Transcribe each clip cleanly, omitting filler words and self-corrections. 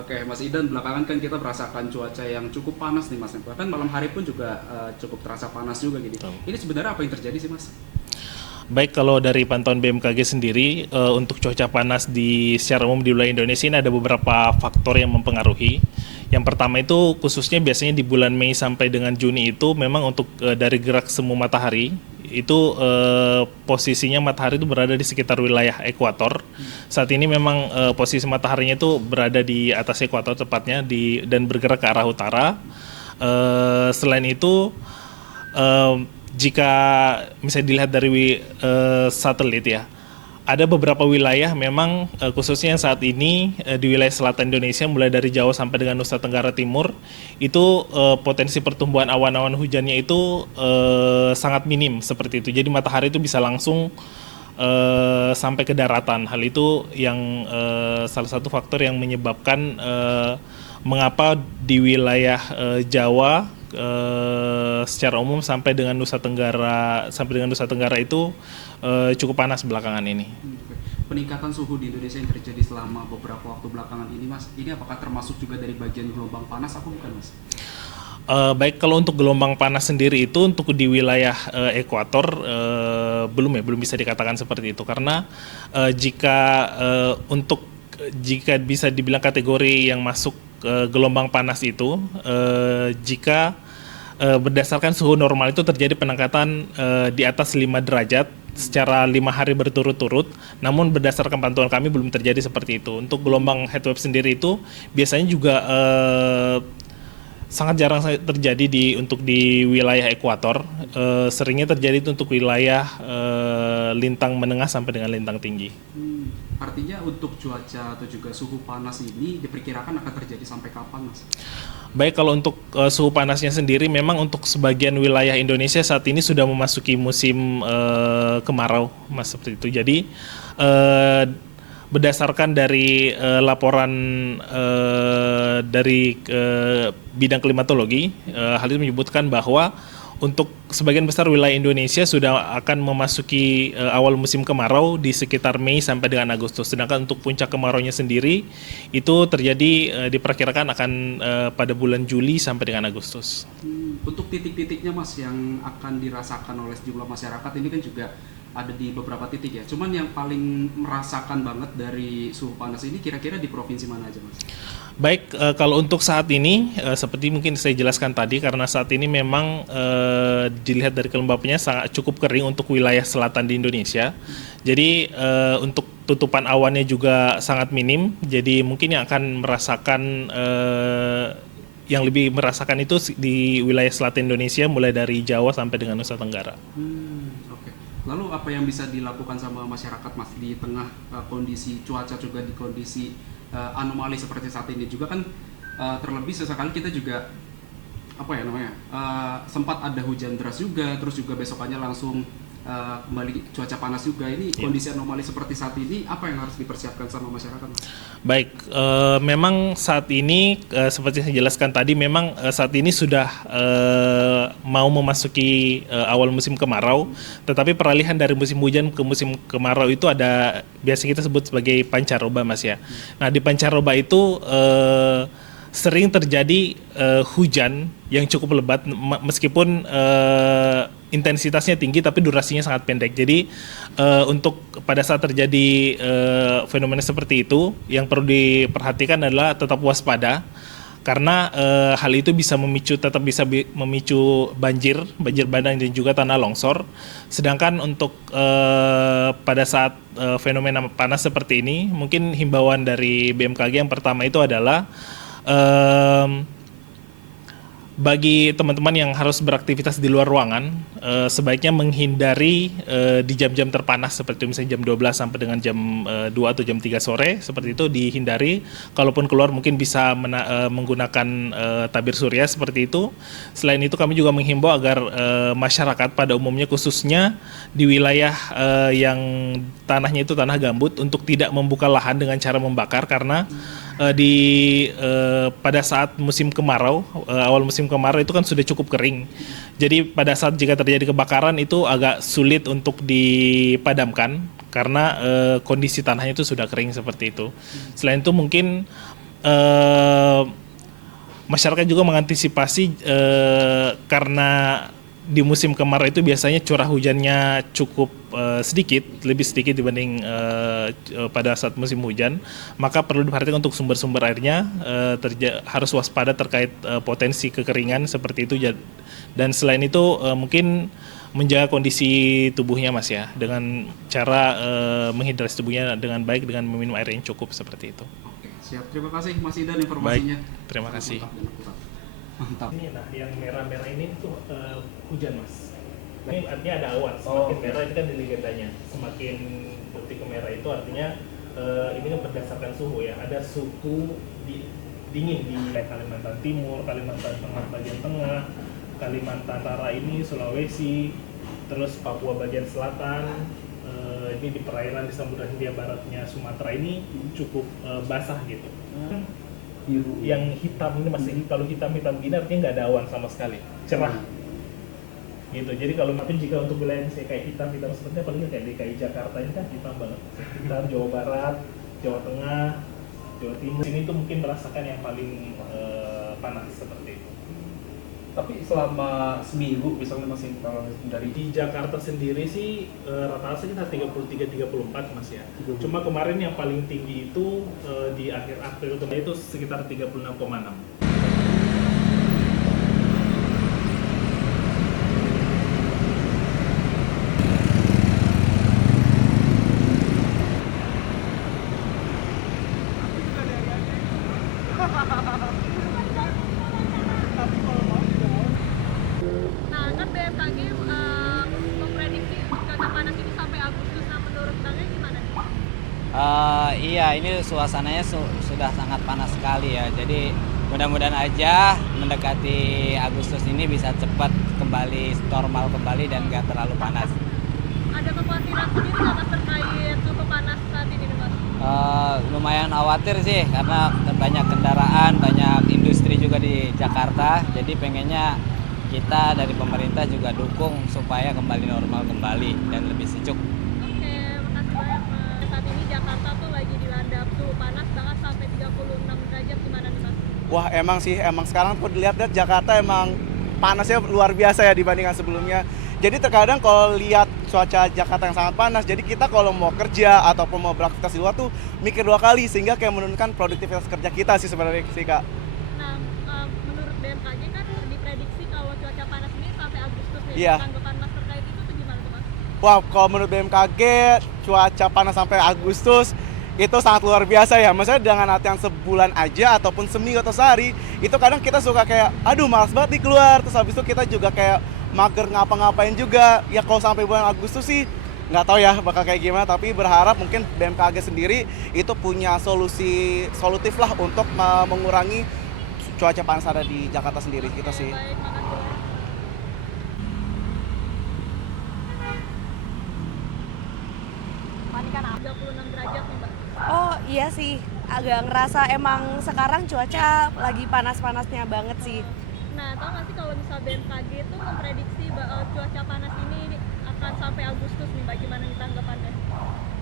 Oke, Mas Idan, belakangan kan kita merasakan cuaca yang cukup panas nih Mas. Bahkan malam hari pun juga cukup terasa panas juga gini. Betul. Ini sebenarnya apa yang terjadi sih Mas? Baik, kalau dari pantauan BMKG sendiri, untuk cuaca panas di secara umum di wilayah Indonesia ini ada beberapa faktor yang mempengaruhi. Yang pertama itu khususnya biasanya di bulan Mei sampai dengan Juni itu memang untuk dari gerak semu matahari itu posisinya matahari itu berada di sekitar wilayah ekuator. Saat ini memang posisi mataharinya itu berada di atas ekuator tepatnya dan bergerak ke arah utara. Selain itu jika misalnya dilihat dari satelit ya, ada beberapa wilayah memang khususnya yang saat ini di wilayah selatan Indonesia mulai dari Jawa sampai dengan Nusa Tenggara Timur itu potensi pertumbuhan awan-awan hujannya itu sangat minim seperti itu. Jadi matahari itu bisa langsung sampai ke daratan. Hal itu yang salah satu faktor yang menyebabkan mengapa di wilayah Jawa secara umum sampai dengan Nusa Tenggara itu cukup panas belakangan ini. Oke. Peningkatan suhu di Indonesia yang terjadi selama beberapa waktu belakangan ini Mas, ini apakah termasuk juga dari bagian gelombang panas atau bukan Mas? Baik, kalau untuk gelombang panas sendiri itu untuk di wilayah ekuator belum bisa dikatakan seperti itu karena jika jika bisa dibilang kategori yang masuk gelombang panas itu jika berdasarkan suhu normal itu terjadi peningkatan di atas 5 derajat secara 5 hari berturut-turut, namun berdasarkan pantauan kami belum terjadi seperti itu. Untuk gelombang heatwave sendiri itu biasanya juga sangat jarang terjadi untuk di wilayah ekuator. Seringnya terjadi itu untuk wilayah lintang menengah sampai dengan lintang tinggi. Artinya untuk cuaca atau juga suhu panas ini diperkirakan akan terjadi sampai kapan Mas? Baik, kalau untuk suhu panasnya sendiri memang untuk sebagian wilayah Indonesia saat ini sudah memasuki musim kemarau, Mas, seperti itu. Jadi berdasarkan dari laporan dari bidang klimatologi, hal itu menyebutkan bahwa untuk sebagian besar wilayah Indonesia sudah akan memasuki awal musim kemarau di sekitar Mei sampai dengan Agustus. Sedangkan untuk puncak kemaraunya sendiri itu terjadi diperkirakan akan pada bulan Juli sampai dengan Agustus. Untuk titik-titiknya Mas yang akan dirasakan oleh sejumlah masyarakat ini kan juga ada di beberapa titik ya. Cuman yang paling merasakan banget dari suhu panas ini kira-kira di provinsi mana aja Mas? Baik, kalau untuk saat ini seperti mungkin saya jelaskan tadi karena saat ini memang dilihat dari kelembapannya sangat cukup kering untuk wilayah selatan di Indonesia. Jadi untuk tutupan awannya juga sangat minim. Jadi mungkin yang akan merasakan yang lebih merasakan itu di wilayah selatan Indonesia mulai dari Jawa sampai dengan Nusa Tenggara. Oke. Lalu apa yang bisa dilakukan sama masyarakat Mas di tengah kondisi cuaca juga di kondisi anomali seperti saat ini juga kan terlebih sesekali kita juga apa ya namanya sempat ada hujan deras juga terus juga besokannya langsung kembali cuaca panas juga ini kondisi anomali seperti saat ini apa yang harus dipersiapkan sama masyarakat Mas? Baik, memang saat ini seperti saya jelaskan tadi, memang saat ini sudah mau memasuki awal musim kemarau, tetapi peralihan dari musim hujan ke musim kemarau itu ada biasa kita sebut sebagai pancaroba, Mas ya. Nah, di pancaroba itu sering terjadi hujan yang cukup lebat meskipun intensitasnya tinggi tapi durasinya sangat pendek. Jadi untuk pada saat terjadi fenomena seperti itu yang perlu diperhatikan adalah tetap waspada karena hal itu bisa memicu banjir bandang dan juga tanah longsor. Sedangkan untuk pada saat fenomena panas seperti ini mungkin himbauan dari BMKG yang pertama itu adalah bagi teman-teman yang harus beraktivitas di luar ruangan, sebaiknya menghindari di jam-jam terpanas seperti misalnya jam 12 sampai dengan jam 2 atau jam 3 sore, seperti itu dihindari. Kalaupun keluar mungkin bisa menggunakan tabir surya seperti itu. Selain itu kami juga menghimbau agar masyarakat pada umumnya khususnya di wilayah yang tanahnya itu tanah gambut untuk tidak membuka lahan dengan cara membakar karena pada saat musim kemarau, awal musim kemarau itu kan sudah cukup kering. Jadi pada saat jika terjadi kebakaran itu agak sulit untuk dipadamkan karena kondisi tanahnya itu sudah kering seperti itu. Selain itu mungkin eh, masyarakat juga mengantisipasi karena di musim kemarau itu biasanya curah hujannya cukup sedikit, lebih sedikit dibanding pada saat musim hujan, maka perlu diperhatikan untuk sumber-sumber airnya, harus waspada terkait potensi kekeringan seperti itu. Dan selain itu mungkin menjaga kondisi tubuhnya Mas ya, dengan cara menghidrasi tubuhnya dengan baik dengan meminum air yang cukup seperti itu. Oke, siap. Terima kasih Mas Idan Baik, informasinya. terima kasih. Mantap dan akurat. Mantap. Ini nah yang merah-merah ini tuh hujan Mas. Ini artinya ada awan. Semakin merah itu kan legendanya. Semakin putih ke merah itu artinya ini kan berdasarkan suhu ya. Ada suhu dingin di Kalimantan Timur, Kalimantan Tengah bagian tengah, Kalimantan Utara ini, Sulawesi, terus Papua bagian selatan. Ini di perairan di Samudra Hindia Baratnya Sumatera ini cukup basah gitu. Biru. Yang hitam ini masih kalau hitam gini artinya nggak ada awan sama sekali, cerah gitu. Jadi kalau mungkin jika untuk wilayah misalnya kayak hitam seperti apalagi kayak DKI Jakarta ini kan hitam banget, hitam Jawa Barat, Jawa Tengah, Jawa Timur ini tuh mungkin merasakan yang paling panas seperti itu. Tapi selama seminggu misalnya masih kalau dari Di Jakarta sendiri sih rata-rata sekitar 33-34 Mas ya. Cuma kemarin yang paling tinggi itu di akhir April kemarin itu sekitar 36,6. Nah, kan BMKG memprediksi cuaca panas ini sampai Agustus. Nah, menurut Bangnya gimana nih? Iya, ini suasananya sudah sangat panas sekali ya. Jadi mudah-mudahan aja mendekati Agustus ini bisa cepat kembali normal kembali dan nggak terlalu panas. Ada kekhawatiran sendiri nggak Mas terkait suhu panas saat ini nih Mas? Lumayan khawatir sih karena banyak kendaraan, banyak industri juga di Jakarta. Jadi pengennya kita dari pemerintah juga dukung supaya kembali normal kembali dan lebih sejuk. Oke, makasih banyak Mas. Saat ini Jakarta tuh lagi dilanda suhu panas bahkan sampai 36 derajat. Gimana nih Mas? Wah emang sih, emang sekarang kalau dilihat Jakarta emang panasnya luar biasa ya dibandingkan sebelumnya. Jadi terkadang kalau lihat cuaca Jakarta yang sangat panas, jadi kita kalau mau kerja ataupun mau beraktivitas di luar tuh mikir 2 kali sehingga kayak menurunkan produktivitas kerja kita sih sebenarnya sih Kak. Nah, menurut BMKG kan diprediksi kalau cuaca panas ini sampai Agustus nih. Iya. Tanggapan Mas terkait itu tuh gimana tuh Mas? Wah kalau menurut BMKG cuaca panas sampai Agustus itu sangat luar biasa ya. Maksudnya dengan artian sebulan aja ataupun seminggu atau sehari, itu kadang kita suka kayak aduh malas banget nih keluar. Terus habis itu kita juga kayak mager ngapa-ngapain juga. Ya kalau sampai bulan Agustus sih nggak tahu ya bakal kayak gimana, tapi berharap mungkin BMKG sendiri itu punya solutif lah untuk mengurangi cuaca panas ada di Jakarta sendiri gitu sih. Baik, makasih. Panikan 36 derajat nih Mbak. Oh iya sih, agak ngerasa emang sekarang cuaca lagi panas-panasnya banget sih. Nah, tau gak sih kalau misal BMKG itu memprediksi cuaca panas ini akan sampai Agustus nih, bagaimana nih tanggapannya?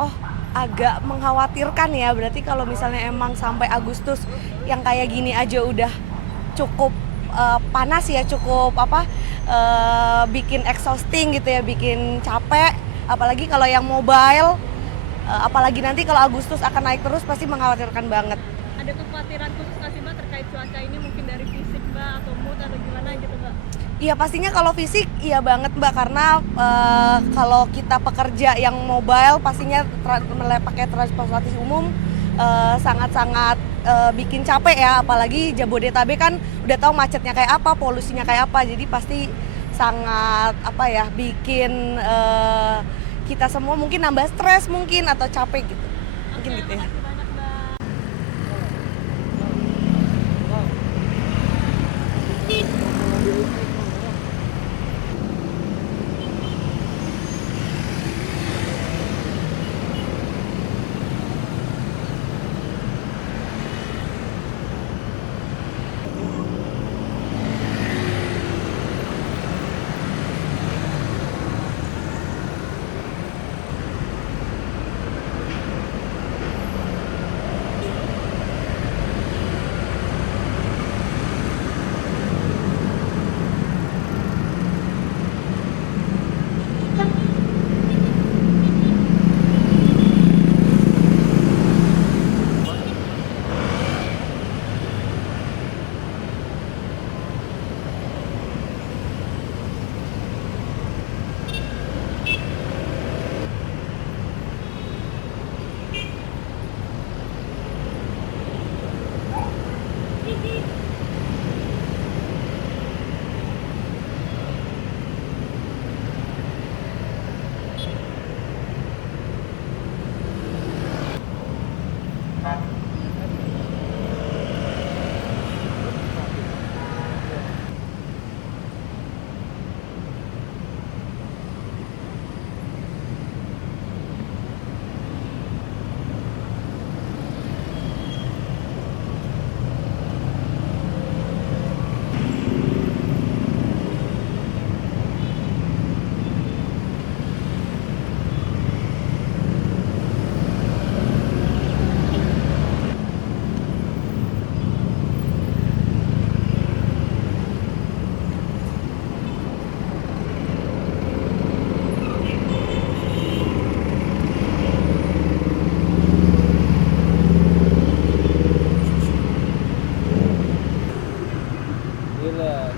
Oh, agak mengkhawatirkan ya, berarti kalau misalnya emang sampai Agustus yang kayak gini aja udah cukup panas ya, cukup bikin exhausting gitu ya, bikin capek. Apalagi kalau yang mobile, apalagi nanti kalau Agustus akan naik terus pasti mengkhawatirkan banget. Ada kekhawatiran khusus nggak sih Mbak terkait cuaca ini, mungkin dari fisik Mbak atau mood atau gimana gitu Mbak? Iya pastinya kalau fisik iya banget Mbak, karena kalau kita pekerja yang mobile pastinya pakai transportasi umum sangat-sangat bikin capek ya, apalagi Jabodetabek kan udah tahu macetnya kayak apa, polusinya kayak apa, jadi pasti sangat bikin kita semua mungkin nambah stres mungkin atau capek gitu. Mungkin Oke, gitu ya. makasih banyak Mbak.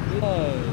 Gitu.